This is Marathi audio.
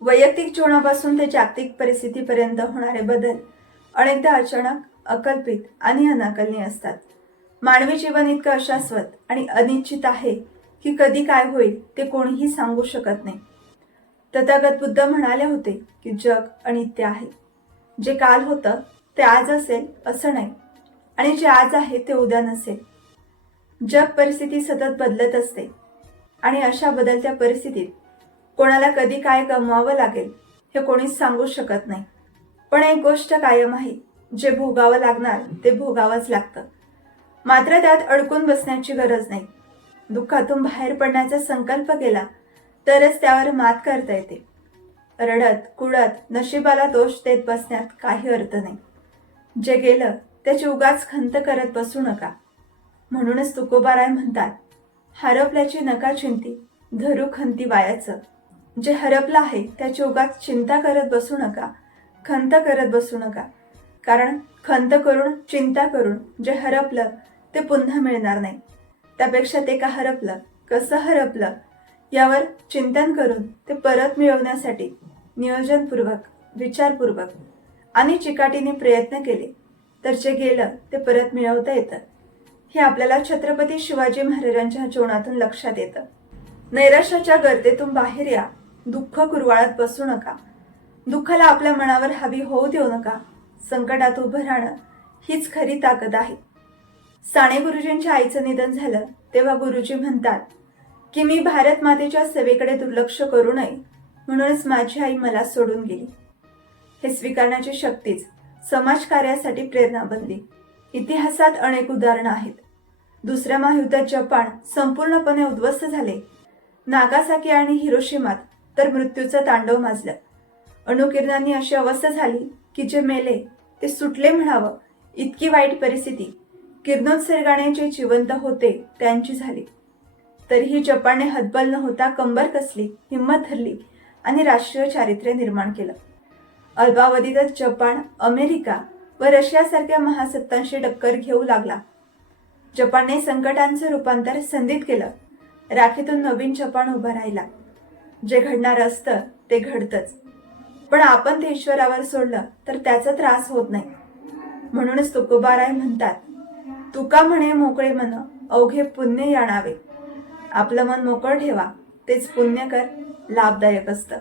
वैयक्तिक जीवनापासून ते जागतिक परिस्थितीपर्यंत होणारे बदल अनेकदा अचानक, अकल्पित आणि अनाकलनीय असतात. मानवी जीवन इतकं अशाश्वत आणि अनिश्चित आहे की कधी काय होईल ते कोणीही सांगू शकत नाही. तथागत बुद्ध म्हणाले होते की जग अनित्य आहे. जे काल होतं ते आज असेल असं नाही, आणि जे आज आहे ते उद्या नसेल. जग परिस्थिती सतत बदलत असते आणि अशा बदलत्या परिस्थितीत कोणाला कधी काय गमवावं लागेल हे कोणीच सांगू शकत नाही. पण एक गोष्ट कायम आहे, जे भोगावं लागणार ते भोगावंच लागतं. मात्र त्यात अडकून बसण्याची गरज नाही. दुःखातून बाहेर पडण्याचा संकल्प केला तरच त्यावर मात करता येते. रडत कुडत नशिबाला दोष देत बसण्यात काही अर्थ नाही. जे गेलं त्याची उगाच खंत करत बसू नका. म्हणूनच तुकोबाराय म्हणतात, हरपल्याची नका चिंती, धरू खंती वायाचं. जे हरपलं आहे त्याची उगाच चिंता करत बसू नका, खंत करत बसू नका. कारण खंत करून, चिंता करून जे हरपलं ते पुन्हा मिळणार नाही. त्यापेक्षा ते का हरपलं, कसं हरपलं यावर चिंतन करून ते परत मिळवण्यासाठी नियोजनपूर्वक, विचारपूर्वक आणि चिकाटीने प्रयत्न केले तर जे गेलं ते परत मिळवता येतं. हे आपल्याला छत्रपती शिवाजी महाराजांच्या जीवनातून लक्षात येतं. नैराश्याच्या गर्दीतून बाहेर या, दुःख कुरवाळत बसू नका. दुःखाला आपल्या मनावर हावी होऊ देऊ नका. संकटात उभं राहणं हीच खरी ताकद आहे. साने गुरुजींच्या आईचं निधन झालं तेव्हा गुरुजी म्हणतात की मी भारत मातेच्या सेवेकडे दुर्लक्ष करू नये, म्हणूनच माझी आई मला सोडून गेली. हे स्वीकारण्याची शक्तीच समाजकार्यासाठी प्रेरणा बनली. इतिहासात अनेक उदाहरणं आहेत. दुसऱ्या महायुद्धात जपान संपूर्णपणे उद्ध्वस्त झाले. नागासाकी आणि हिरोशिमात तर मृत्यूचं तांडव माजलं. अणुकिरणांनी अशी अवस्था झाली की जे मेले ते सुटले म्हणावं इतकी वाईट परिस्थिती किरणोत्सर्गाने जे जिवंत होते त्यांची झाली. तरीही जपानने हतबल न होता कंबर कसली, हिंमत धरली आणि राष्ट्रीय चारित्र्य निर्माण केलं. अल्पावधीतच जपान अमेरिका व रशियासारख्या महासत्तांशी टक्कर घेऊ लागला. जपानने संकटांचं रूपांतर संधीत केलं. राखीतून नवीन जपान उभा राहिला. जे घडणार असतं ते घडतंच, पण आपण ते ईश्वरावर सोडलं तर त्याचा त्रास होत नाही. म्हणूनच तुकोबाराय म्हणतात, तुका म्हणे मोकळे मन, अवघे पुण्य याणावे. आपलं मन मोकळं ठेवा, तेच पुण्यकर लाभदायक असतं.